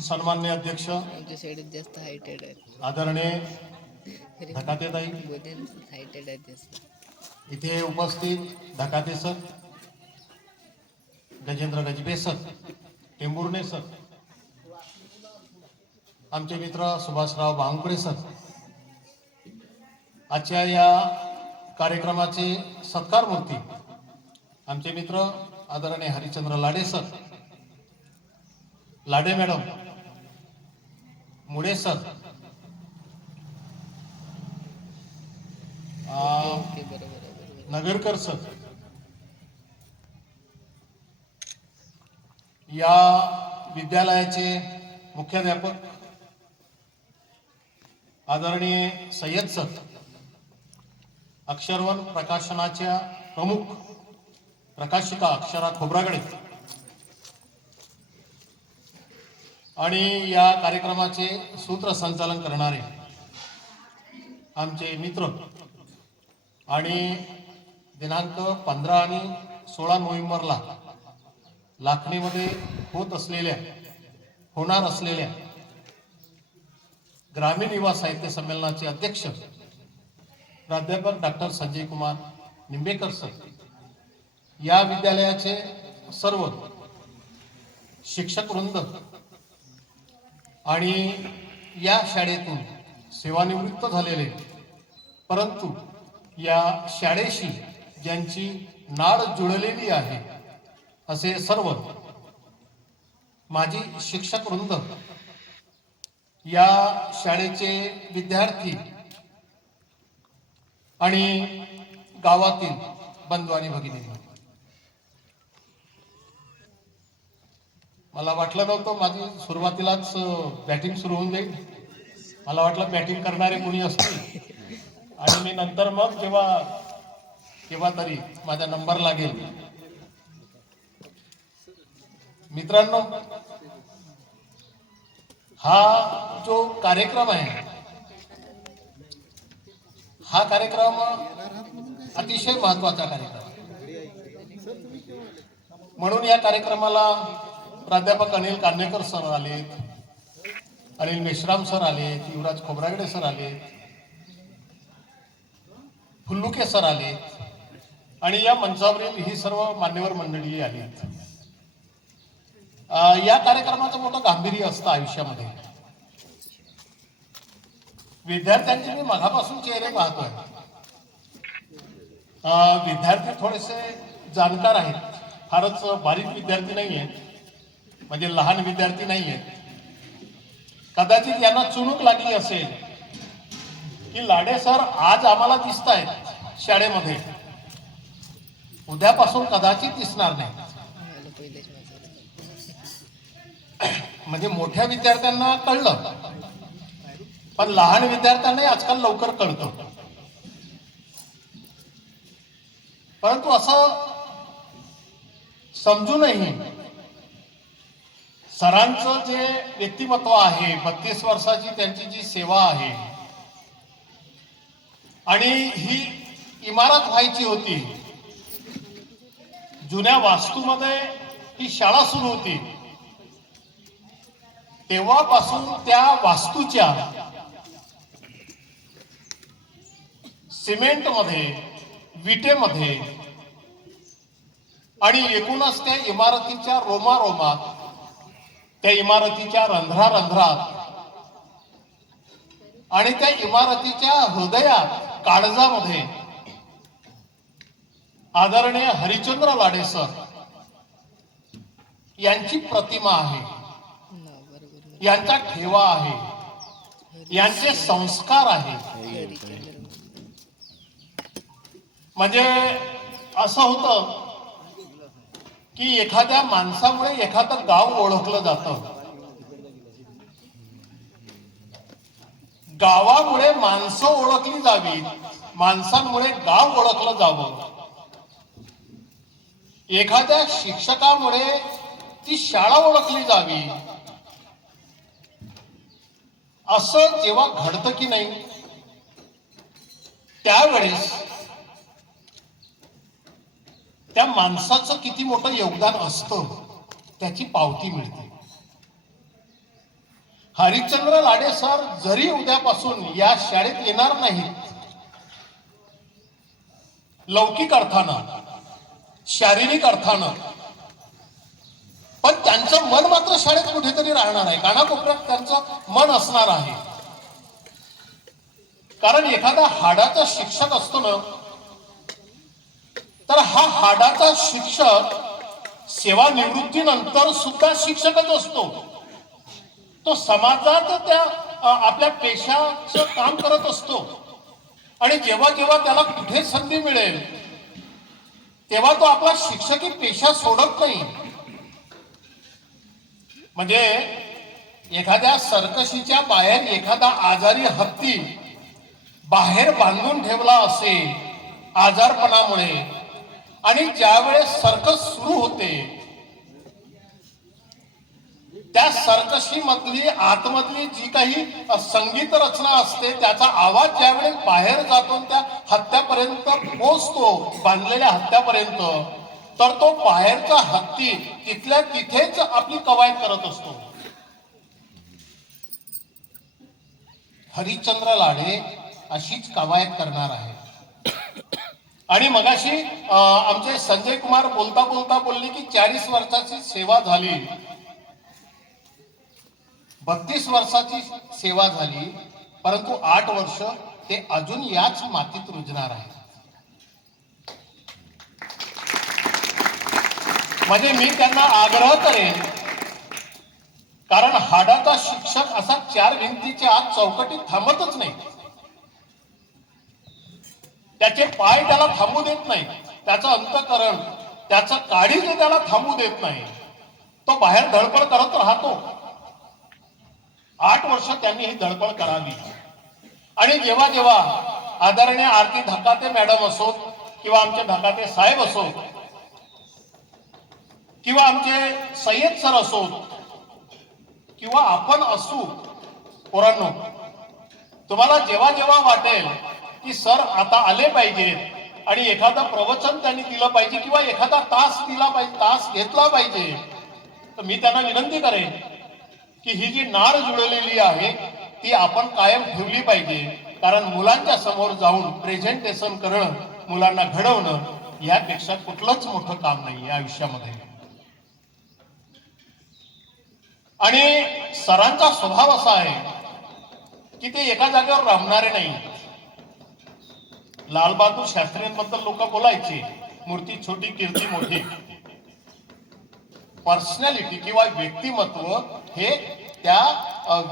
सन्मान्य अध्यक्ष आमच्या जास्त हायटेड आहेत. आदरणीय अरे धकातेताई. बोलेन हायटेड आहेत जास्त. इथे उपस्थित Dhakate sir Gajendra Gajbe sir Tembhurne sir आमचे मित्र सुभाषराव बावनकुळे सर आजच्या या कार्यक्रमाचे सत्कार मूर्ती आमचे मित्र आदरणीय Harishchandra Lade sir Lade madam. Mule sir. Nagarkar sir. या विद्यालयाचे मुख्याध्यापक आदरणीय सय्यद सर. अक्षरवन प्रकाशनाच्या प्रमुख प्रकाशिका अक्षरा खोब्रागडे. आणि या कार्यक्रमाचे सूत्रसंचालन करणारे आमचे मित्र आणि दिनांक पंधरा आणि सोळा नोव्हेंबरला लाखणीमध्ये होत असलेल्या होणार असलेल्या ग्रामीण युवा साहित्य संमेलनाचे अध्यक्ष प्राध्यापक डॉक्टर संजय कुमार निंबेकर सर या विद्यालयाचे सर्व शिक्षक वृंद आणि या शाळेतून सेवानिवृत्त झालेले परंतु या शाळेशी ज्यांची नाळ जुळलेली आहे असे सर्व माजी शिक्षक वृंद या शाळेचे विद्यार्थी आणि गावातील बंधू आणि भगिनी मला वाटलं नव्हतं माझी सुरुवातीलाच बॅटिंग सुरू होऊन जाईल. मला वाटलं बॅटिंग करणारे मुली असतील. आणि मी नंतर मग जेव्हा केव्हा तरी माझा नंबर लागेल. मित्रांनो हा जो कार्यक्रम आहे हा कार्यक्रम अतिशय महत्त्वाचा कार्यक्रम म्हणून या कार्यक्रमाला प्राध्यापक अनिल कान्हेकर सर आलेत अनिल मेश्राम सर आलेत युवराज खोबरागडे सर आलेत फुल्लुके सर आलेत आणि या मंचावरील ही सर्व मान्यवर मंडळी आलीत. या कार्यक्रमाचं मोठं गांभीर्य असतं आयुष्यामध्ये. विद्यार्थ्यांचे मी मघापासून चेहरे पाहतोय. विद्यार्थी थोडेसे जाणकार आहेत. फारच बारीक विद्यार्थी नाही आहेत म्हणजे लहान विद्यार्थी नाही आहेत कदाचित यांना चुणूक लागली असेल. की लाडे सर आज आम्हाला दिसत आहेत शाळेमध्ये. उद्यापासून कदाचित दिसणार नाही. म्हणजे मोठ्या विद्यार्थ्यांना कळलं. पण लहान विद्यार्थ्यांनाही आजकाल लवकर कळतं. परंतु असं समजूनही सरांचं जे व्यक्तिमत्व आहे बत्तीस वर्षाची त्यांची जी सेवा आहे आणि ही इमारत व्हायची होती जुन्या वास्तूमध्ये ही शाळा सुरू होती तेव्हापासून त्या वास्तूच्या सिमेंटमध्ये विटेमध्ये आणि एकूणच त्या इमारतीच्या रोमारोमात त्या इमारतीच्या रंध्रा रंध्रात आणि त्या इमारतीच्या हृदयात काळजामध्ये. आदरणीय हरिचंद्र लाडे सर यांची प्रतिमा आहे. यांचा ठेवा आहे. यांचे संस्कार आहेत म्हणजे असं होतं की एखाद्या माणसामुळे एखादं गाव ओळखलं जातं. गावामुळे माणसं ओळखली जावी माणसांमुळे गाव ओळखलं जावं. एखाद्या शिक्षकामुळे ती शाळा ओळखली जावी. असं जेव्हा घडतं की नाही त्यावेळेस त्या माणसाचं किती मोठं योगदान असतं त्याची पावती मिळते. हरिश्चंद्र लाडे सर जरी उद्यापासून या शाळेत येणार नाही लौकिक अर्थानं शारीरिक अर्थानं पण त्यांचं मन मात्र शाळेत कुठेतरी राहणार आहे. कानाकोपऱ्यात त्यांचं मन असणार आहे. कारण एखादा हाडाचा शिक्षक असतो ना तर हा हाडाचा शिक्षक सेवानिवृत्तीनंतर सुद्धा शिक्षकच असतो. तो समाजात त्या आपल्या पेशाचं काम करत असतो. आणि जेव्हा जेव्हा त्याला कुठे संधी मिळेल तेव्हा तो आपला शिक्षकी पेशा सोडत नाही. म्हणजे एखाद्या सर्कशीच्या बाहेर एखादा आजारी हत्ती बाहेर बांधून ठेवला असेल आजारपणामुळे आणि ज्यावेळेस सर्कस सुरू होते त्या सर्कशी मधली आतमधली जी काही संगीत रचना असते त्याचा आवाज ज्यावेळेस बाहेर जातो त्या हत्यापर्यंत पोचतो बांधलेल्या हत्यापर्यंत तर तो बाहेरचा हत्ती तिथल्या तिथेच आपली कवायत करत असतो. हरिश्चंद्र लाडे अशीच कवायत करणार आहे आणि मगाशी आमचे संजय कुमार बोलता बोलता बोलले की चाळीस वर्षाची सेवा झाली. बत्तीस वर्षाची सेवा झाली परंतु आठ वर्ष ते अजून याच मातीत रुजणार आहे म्हणजे मी त्यांना आग्रह करेन कारण हाडाचा शिक्षक असा चार भिंतीच्या आत चौकटीत थांबतच नाही. त्याचे पाय त्याला थांबू देत नाही. त्याचं अंतकरण त्याचं काळीज त्याला थांबू देत नाही तो बाहेर धडपड करत राहतो. आठ वर्ष त्यांनी ही धडपड करावी. आणि जेव्हा जेव्हा आदरणीय आरती धकाते मॅडम असोत किंवा आमचे धकाते साहेब असोत किंवा आमचे सय्यद सर असोत किंवा आपण असू पोरांनो तुम्हाला जेव्हा जेव्हा वाटेल की सर आता आले पाहिजेत आणि एखादं प्रवचन त्यांनी दिलं पाहिजे किंवा एखादा तास दिला पाहिजे तास घेतला पाहिजे. तर मी त्यांना विनंती करेन की ही जी नाळ जुळलेली आहे ती आपण कायम ठेवली पाहिजे. कारण मुलांच्या समोर जाऊन प्रेझेंटेशन करणं मुलांना घडवणं यापेक्षा कुठलंच मोठं काम नाही या आयुष्यामध्ये. आणि सरांचा स्वभाव असा आहे की ते एका जागेवर राहणारे नाही. लालबहादूर शास्त्रींबद्दल लोक बोलायचे. मूर्ती छोटी कीर्ती मोठी. पर्सनॅलिटी किंवा व्यक्तिमत्व हे त्या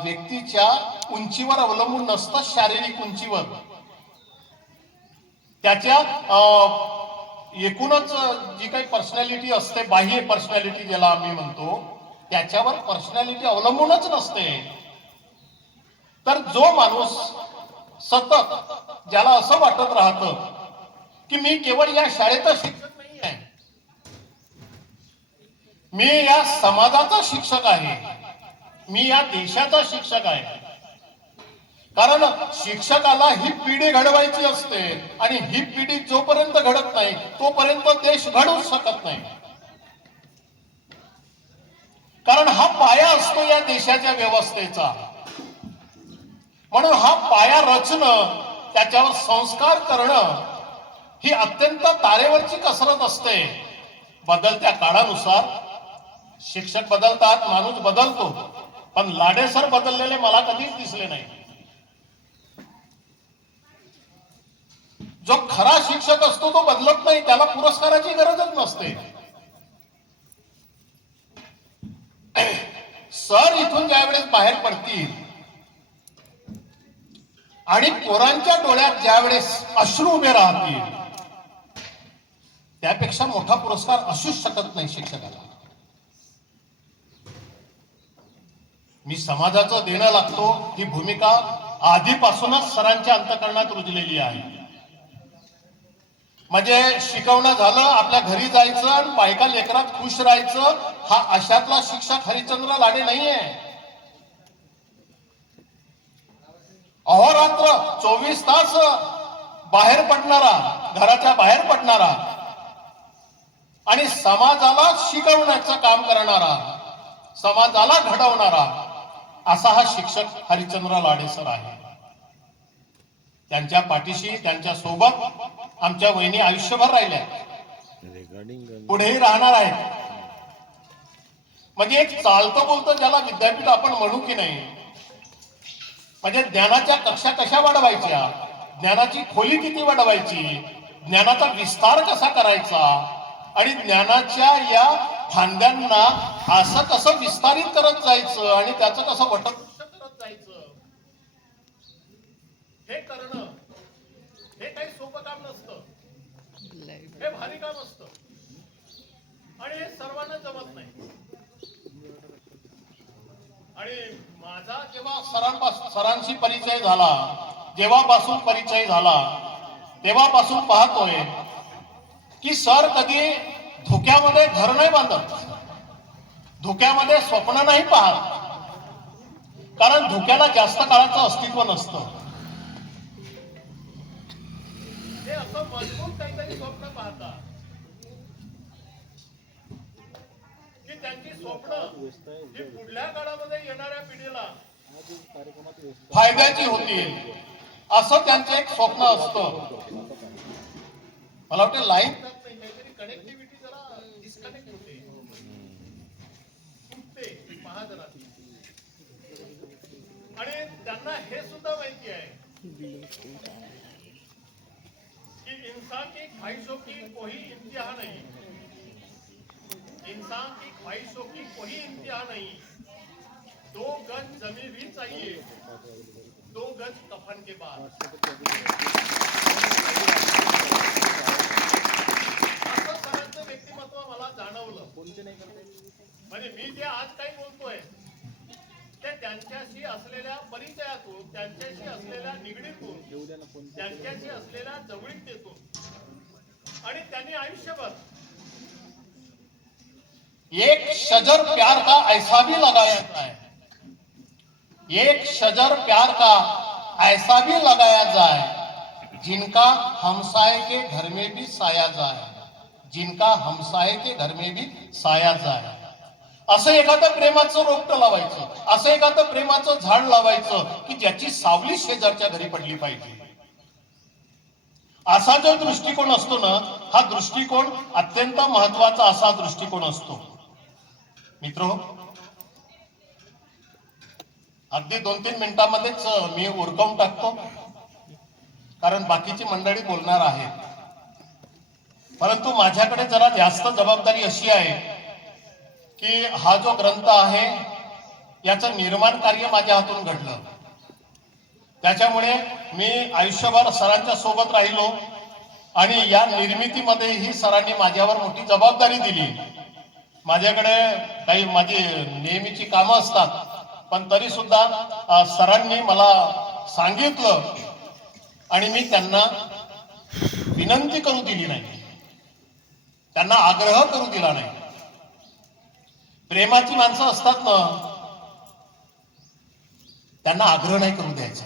व्यक्तीच्या उंचीवर अवलंबून नसतं शारीरिक उंचीवर. त्याच्या एकूणच जी काही पर्सनॅलिटी असते बाह्य पर्सनॅलिटी ज्याला आम्ही म्हणतो त्याच्यावर पर्सनॅलिटी अवलंबूनच नसते. तर जो माणूस सतत ज्याला असं वाटत राहतं की मी केवळ या शाळेचा शिक्षक नाही आहे मी या समाजाचा शिक्षक आहे. मी या देशाचा शिक्षक आहे. कारण शिक्षकाला ही पिढी घडवायची असते आणि ही पिढी जोपर्यंत घडत नाही तोपर्यंत देश घडवू शकत नाही. कारण हा पाया असतो या देशाच्या व्यवस्थेचा. म्हणून हा पाया रचणं त्याच्यावर संस्कार करणं ही अत्यंत तारेवरची कसरत असते. बदलत्या काळानुसार शिक्षक बदलतात माणूस बदलतो पण लाडेसर बदललेले मला कधीच दिसले नाही. जो खरा शिक्षक असतो तो बदलत नाही त्याला पुरस्काराची गरजच नसते. सर इथून ज्यावेळेस बाहेर पडतील आणि पोरांच्या डोळ्यात ज्यावेळेस अश्रू उभे राहतील त्यापेक्षा मोठा पुरस्कार असूच शकत नाही शिक्षकाला. मी समाजाचं देणं लागतो ही भूमिका आधीपासूनच सरांच्या अंतकरणात रुजलेली आहे. म्हणजे शिकवणं झालं आपल्या घरी जायचं आणि बायका लेकरात खुश राहायचं हा अशातला शिक्षक हरिश्चंद्र लाडे नाहीये. अहोरात्र चोवीस तास बाहेर पडणारा घराच्या बाहेर पडणारा आणि समाजाला शिकवण्याचं काम करणारा समाजाला घडवणारा असा हा शिक्षक हरिश्चंद्र लाडे सर आहे. त्यांच्या पाठीशी त्यांच्यासोबत आमच्या वहिनी आयुष्यभर राहिल्या. पुढेही राहणार आहेत. म्हणजे एक चालतं बोलतं ज्याला विद्यापीठ आपण म्हणू की नाही म्हणजे ज्ञानाच्या कक्षा कशा वाढवायच्या? ज्ञानाची खोली किती वाढवायची? ज्ञानाचा विस्तार कसा करायचा? आणि ज्ञानाच्या या फांद्यांना असं कसं विस्तारित करत जायचं आणि त्याचं कसं वट करत जायचं? हे करणं हे काही सोपं काम नसतं. हे भारी काम असतं. आणि हे सर्वांना जमत नाही. आणि माझा जेव्हा सरांपासून सरांशी परिचय झाला जेव्हापासून परिचय झाला तेव्हापासून पाहतोय की सर कधी धुक्यामध्ये घर नाही बांधत. धुक्यामध्ये स्वप्न नाही पाहत. कारण धुक्याला जास्त काळाचं अस्तित्व नसतं. ते असं मजबूत काहीतरी स्वप्न पाहतात. की त्यांची स्वप्न पुढल्या काळात येणाऱ्या पिढीला फायद्याची होतील असं त्यांचं एक स्वप्न असतं. मला वाटतं लाईन कनेक्टिव्हिटी जरा डिस्कनेक्ट होते. तुटते. आणि त्यांना हे सुद्धा माहिती आहे कि इंसान की ख्वाहिशों की कोई इंतहा नहीं. इंसान की ख्वाहिशों की कोई इंतहा नहीं. दो गज जमीन भी चाहिए। दो गज कफन के बाद। असं व्यक्तिमत्व मला जाणवलं. म्हणजे मी जे आज काही बोलतोय ते त्यांच्याशी असलेल्या परिचयातून त्यांच्याशी असलेल्या निगडीतून त्यांच्याशी असलेल्या जवळीकतेतून आणि त्यांनी आयुष्यभर एक शजर प्यार का ऐसा भी लगाया जाए एक शजर प्यार का ऐसा भी लगाया जाए जिनका हमसाए के घर में भी साया जाए जिनका हमसाए के घर में भी साया जाए। असं एखादं प्रेमाचं रोपटं लावायचं असं एखादं प्रेमाचं झाड लावायचं की ज्याची सावली शेजारच्या घरी पडली पाहिजे. असा जो दृष्टिकोन असतो ना हा दृष्टिकोन अत्यंत महत्त्वाचा असा दृष्टिकोन असतो. मित्र अगदी दोन तीन मिनिटांमध्येच मी उरकावून टाकतो. कारण बाकीची मंडळी बोलणार आहेत. परंतु माझ्याकडे जरा जास्त जबाबदारी अशी आहे की हा जो ग्रंथ आहे याचं निर्माण कार्य माझ्या हातून घडलं. त्याच्यामुळे मी आयुष्यभर सरांच्या सोबत राहिलो आणि या निर्मितीमध्येही सरांनी माझ्यावर मोठी जबाबदारी दिली. माझ्याकडे काही माझी नेहमीची कामं असतात. पण तरी सुद्धा सरांनी मला सांगितलं आणि मी त्यांना विनंती करू दिली नाही. त्यांना आग्रह करू दिला नाही. प्रेमाची माणसं असतात ना त्यांना आग्रह नाही करू द्यायचा.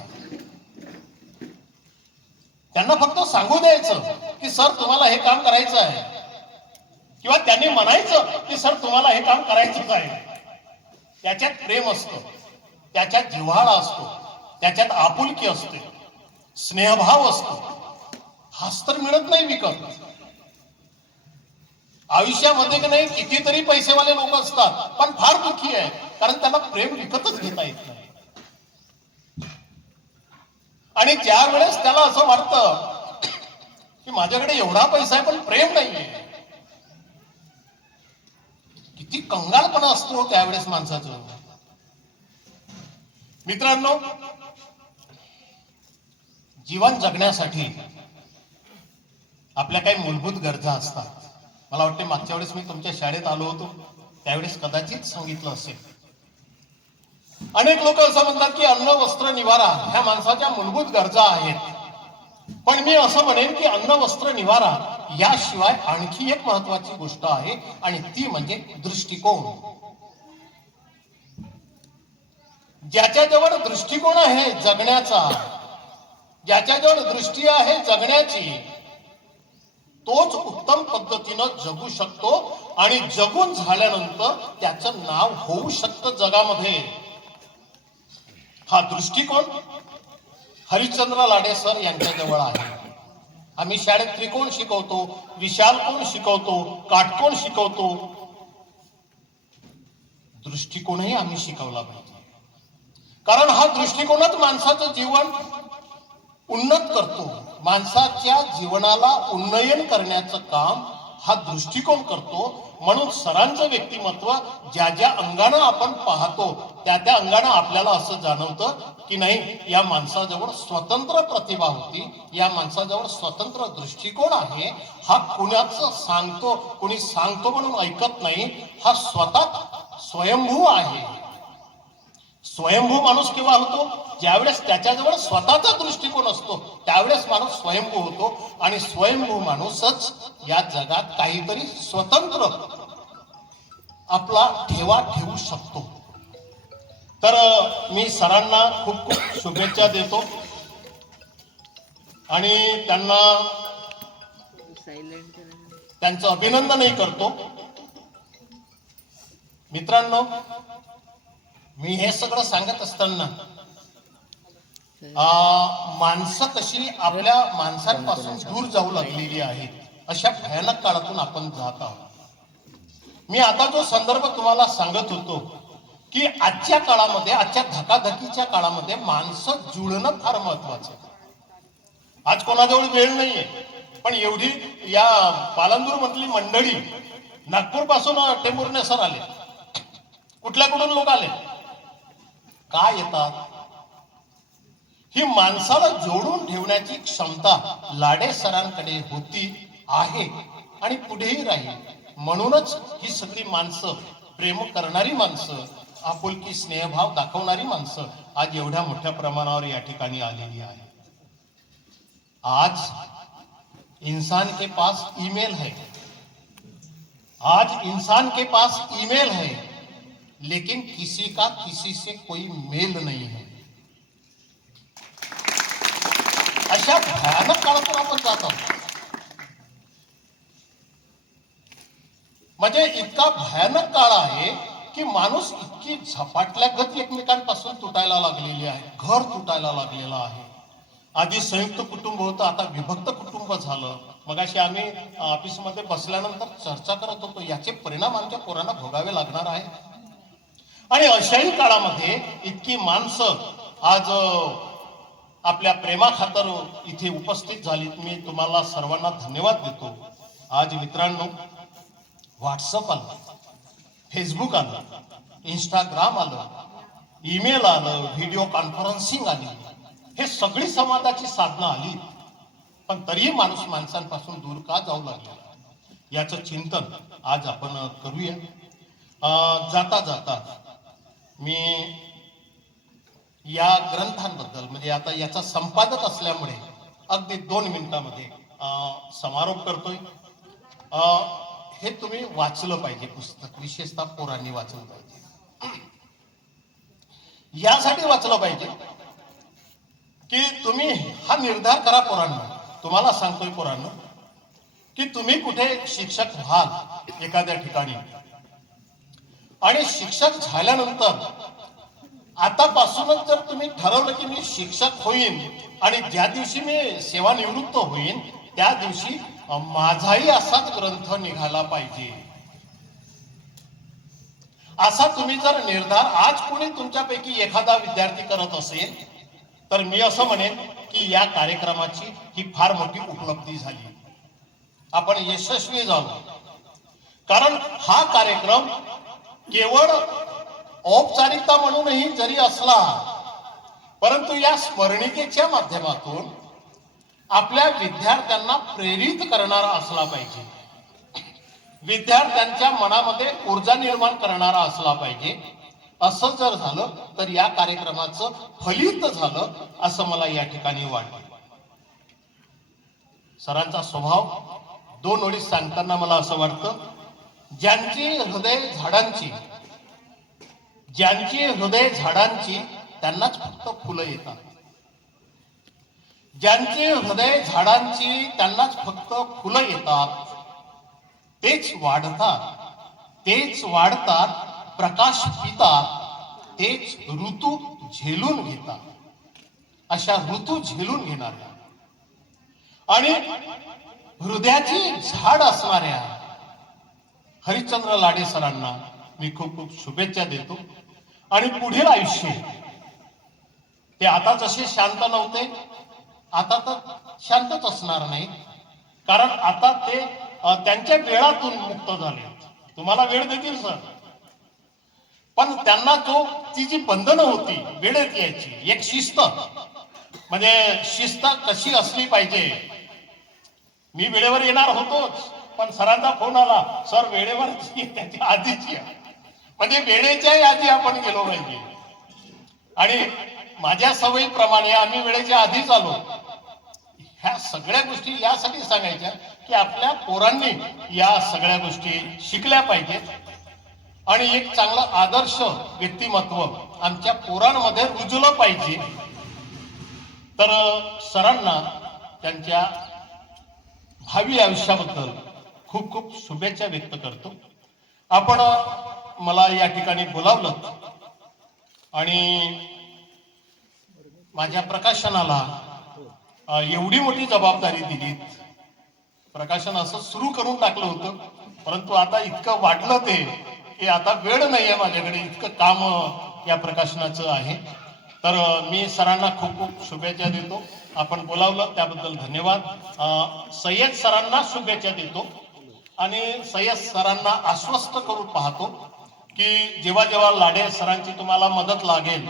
त्यांना फक्त सांगू द्यायचं की सर तुम्हाला हे काम करायचं आहे. किंवा त्यांनी म्हणायचं की सर तुम्हाला हे काम करायचंच आहे. त्याच्यात प्रेम असतं. त्याच्यात जिव्हाळा असतो. त्याच्यात आपुलकी असते. स्नेहभाव असतो. हाच तर मिळत नाही विकत. आयुष्यामध्ये की नाही कितीतरी पैसेवाले लोक असतात पण फार दुःखी आहे कारण त्यांना प्रेम विकतच घेता येत नाही. आणि ज्या वेळेस त्याला असं वाटतं की माझ्याकडे एवढा पैसा आहे पण प्रेम नाहीये. किती कंगालपणा असतो त्यावेळेस माणसाचं. मित्रांनो जीवन जगण्यासाठी आपल्या काही मूलभूत गरजा असतात. मला वाटते मागच्या वेळेस मी तुमच्या शाळेत आलो होतो त्यावेळेस कदाचित सांगितलं असेल. अनेक लोक असं म्हणतात की अन्न वस्त्र निवारा ह्या माणसाच्या मूलभूत गरजा आहेत. पण मी असं म्हणेन की अन्न वस्त्र निवारा याशिवाय आणखी एक महत्वाची गोष्ट आहे आणि ती म्हणजे दृष्टिकोन. ज्याच्याजवळ दृष्टिकोन आहे जगण्याचा ज्याच्याजवळ दृष्टी आहे जगण्याची तोच उत्तम पद्धतीनं जगू शकतो आणि जगून झाल्यानंतर त्याचं नाव होऊ शकतं जगामध्ये. हा दृष्टिकोन हरिश्चंद्र लाडे सर यांच्याजवळ आहे. आम्ही शाळेत त्रिकोण शिकवतो विशाल कोण शिकवतो काटकोण शिकवतो. दृष्टिकोनही आम्ही शिकवला पाहिजे. कारण हा दृष्टिकोनच माणसाचं जीवन उन्नत करतो. माणसाच्या जीवनाला उन्नयन करण्याचं काम हा दृष्टिकोन करतो. म्हणून सरांचं व्यक्तिमत्व ज्या ज्या अंगानं आपण पाहतो त्या त्या अंगानं आपल्याला असं जाणवतं की नाही या माणसाजवळ स्वतंत्र प्रतिभा होती या माणसाजवळ स्वतंत्र दृष्टिकोन आहे. हा कुणाचं सांगतो कुणी सांगतो म्हणून ऐकत नाही. हा स्वतः स्वयंभू आहे. स्वयंभू माणूस केव्हा होतो ज्यावेळेस त्याच्याजवळ स्वतःचा दृष्टिकोन असतो त्यावेळेस माणूस स्वयंभू होतो. आणि स्वयंभू माणूसच या जगात काहीतरी स्वतंत्र आपला ठेवा ठेवू शकतो. तर मी सरांना खूप खूप शुभेच्छा देतो. आणि त्यांना त्यांचं अभिनंदनही करतो. मित्रांनो मी हे सगळं सांगत असताना माणसं कशी आपल्या माणसांपासून दूर जाऊ लागलेली आहेत अशा भयानक काळातून आपण जात आहोत. मी आता जो संदर्भ तुम्हाला सांगत होतो की आजच्या काळामध्ये आजच्या धकाधकीच्या काळामध्ये माणसं जुळणं फार महत्वाचं आहे. आज कोणाजवळ वेळ नाहीये पण एवढी या पालंदूर मधली मंडळी नागपूरपासून टेंभुर्णे सर आले. कुठल्याकडून लोक आले? का येतात? ही माणसाला जोडून ठेवण्याची क्षमता लाडे सरांकडे होती आहे आणि पुढेही राहील. म्हणूनच ही सगळी माणसं प्रेम करणारी माणसं आपुलकी स्नेहभाव दाखवणारी माणसं आज एवढ्या मोठ्या प्रमाणावर या ठिकाणी आलेली आहे आज इंसान के पास ईमेल है. आज इंसान के पास ईमेल है. लेकिन किसी का किसी से कोई मेल नहीं है। अशा भयानक काळातून आपण जात आहोत म्हणजे इतका भयानक काळ आहे की माणूस इतकी झपाटल्या गत एकमेकांपासून तुटायला लागलेली आहे घर तुटायला लागलेलं आहे. आधी संयुक्त कुटुंब होतं आता विभक्त कुटुंब झालं. मगाशी आम्ही ऑफिसमध्ये बसल्यानंतर चर्चा करत होतो याचे परिणाम आमच्या पोरांना भोगावे लागणार आहे आणि अशाही काळामध्ये इतकी माणसं आज आपल्या प्रेमाखातर इथे उपस्थित झाली मी तुम्हाला सर्वांना धन्यवाद देतो. आज मित्रांनो व्हॉट्सअप आलं फेसबुक आलं इंस्टाग्राम आलं ईमेल आलं व्हिडिओ कॉन्फरन्सिंग आली. हे सगळी संवादाची साधनं आली. पण तरीही माणूस माणसांपासून दूर का जाऊ लागला? याचं चिंतन आज आपण करूया. जाता जाता मी या ग्रंथांबद्दल म्हणजे आता याचा संपादक असल्यामुळे अगदी दोन मिनिटामध्ये अं, समारोप करतोय. अं, हे तुम्ही वाचलं पाहिजे पुस्तक विशेषतः पोरांनी वाचलं पाहिजे. यासाठी वाचलं पाहिजे की तुम्ही हा निर्धार करा पोरांनो. तुम्हाला सांगतोय पोरांनो की तुम्ही कुठे शिक्षक व्हाल एखाद्या ठिकाणी आणि शिक्षक झाल्यानंतर आतापासूनच जर तुम्ही ठरवलं की मी शिक्षक होईन आणि ज्या दिवशी मी सेवानिवृत्त होईन त्या दिवशी माझाही असाच ग्रंथ निघाला पाहिजे. असा तुम्ही जर निर्धार आज कोणी तुमच्यापैकी एखादा विद्यार्थी करत असेल तर मी असं म्हणेन की या कार्यक्रमाची ही फार मोठी उपलब्धी झाली. आपण यशस्वी झालो. कारण हा कार्यक्रम केवळ औपचारिकता म्हणूनही जरी असला परंतु या स्मरणिकेच्या माध्यमातून आपल्या विद्यार्थ्यांना प्रेरित करणारा असला पाहिजे. विद्यार्थ्यांच्या मनामध्ये ऊर्जा निर्माण करणारा असला पाहिजे. असं जर झालं तर या कार्यक्रमाचं फलित झालं असं मला या ठिकाणी वाटतं. सरांचा स्वभाव दोन ओळी सांगताना मला असं वाटतं ज्यांची हृदय झाडांची ज्यांची हृदय झाडांची त्यांनाच फक्त फुलं येतात. ज्यांची हृदय झाडांची त्यांनाच फक्त फुलं येतात. तेच वाढतात. तेच वाढतात प्रकाश पितात. तेच ऋतू झेलून घेतात. अशा ऋतू झेलून घेणाऱ्या. आणि हृदयाची झाड असणाऱ्या हरिश्चंद्र लाडे सरांना मी खूप खूप शुभेच्छा देतो. आणि पुढील आयुष्य ते आता जसे शांत नव्हते आता तर शांतच असणार नाही कारण आता ते त्यांच्या वेळातून मुक्त झाले तुम्हाला वेळ देतील सर. पण त्यांना जो ती जी बंधनं होती वेळेत यायची एक शिस्त. म्हणजे शिस्त कशी असली पाहिजे? मी वेळेवर येणार होतोच. पण सरांचा फोन आला सर वेळेवर त्याच्या आधीची या. म्हणजे वेळेच्याही आधी आपण गेलो पाहिजे. आणि माझ्या सवयीप्रमाणे आम्ही वेळेच्या आधीच आलो. ह्या सगळ्या गोष्टी यासाठी सांगायच्या की आपल्या पोरांनी या सगळ्या गोष्टी शिकल्या पाहिजेत. आणि एक चांगलं आदर्श व्यक्तिमत्व आमच्या पोरांमध्ये रुजलं पाहिजे. तर सरांना त्यांच्या भावी आयुष्याबद्दल खूप खूप शुभेच्छा व्यक्त करतो. आपण मला या ठिकाणी बोलावलं आणि माझ्या प्रकाशनाला एवढी मोठी जबाबदारी दिलीत. प्रकाशन असं सुरू करून टाकलं होतं परंतु आता इतकं वाटलं ते की आता वेळ नाही आहे माझ्याकडे इतकं काम या प्रकाशनाचं आहे. तर मी सरांना खूप खूप शुभेच्छा देतो. आपण बोलावलं त्याबद्दल धन्यवाद. सय्यद सरांना शुभेच्छा देतो. आणि सय्यद सरांना आश्वस्त करून पाहतो की जेव्हा जेव्हा लाडे सरांची तुम्हाला मदत लागेल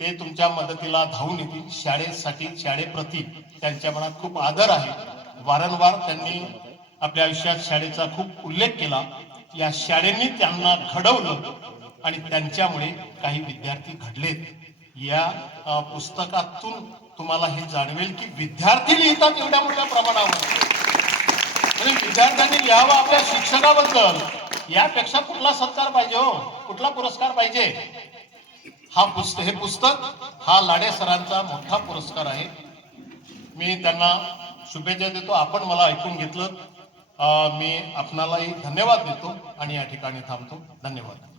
ते तुमच्या मदतीला धावून येतील. शाळेसाठी शाळेप्रती त्यांच्या मनात खूप आदर आहे. वारंवार त्यांनी आपल्या आयुष्यात शाळेचा खूप उल्लेख केला. या शाळेनी त्यांना घडवलं आणि त्यांच्यामुळे काही विद्यार्थी घडलेत. या पुस्तकातून तुम्हाला हे जाणवेल की विद्यार्थी लिहितात एवढ्या मोठ्या प्रमाणावर. विद्यार्थ्यांनी लिहावं आपल्या शिक्षकाबद्दल यापेक्षा कुठला सत्कार पाहिजे हो? कुठला पुरस्कार पाहिजे? हा पुस्तक हे पुस्तक हा लाडे सरांचा मोठा पुरस्कार आहे. मी त्यांना शुभेच्छा देतो. आपण मला ऐकून घेतलं. मी आपणालाही धन्यवाद देतो आणि या ठिकाणी थांबतो. धन्यवाद.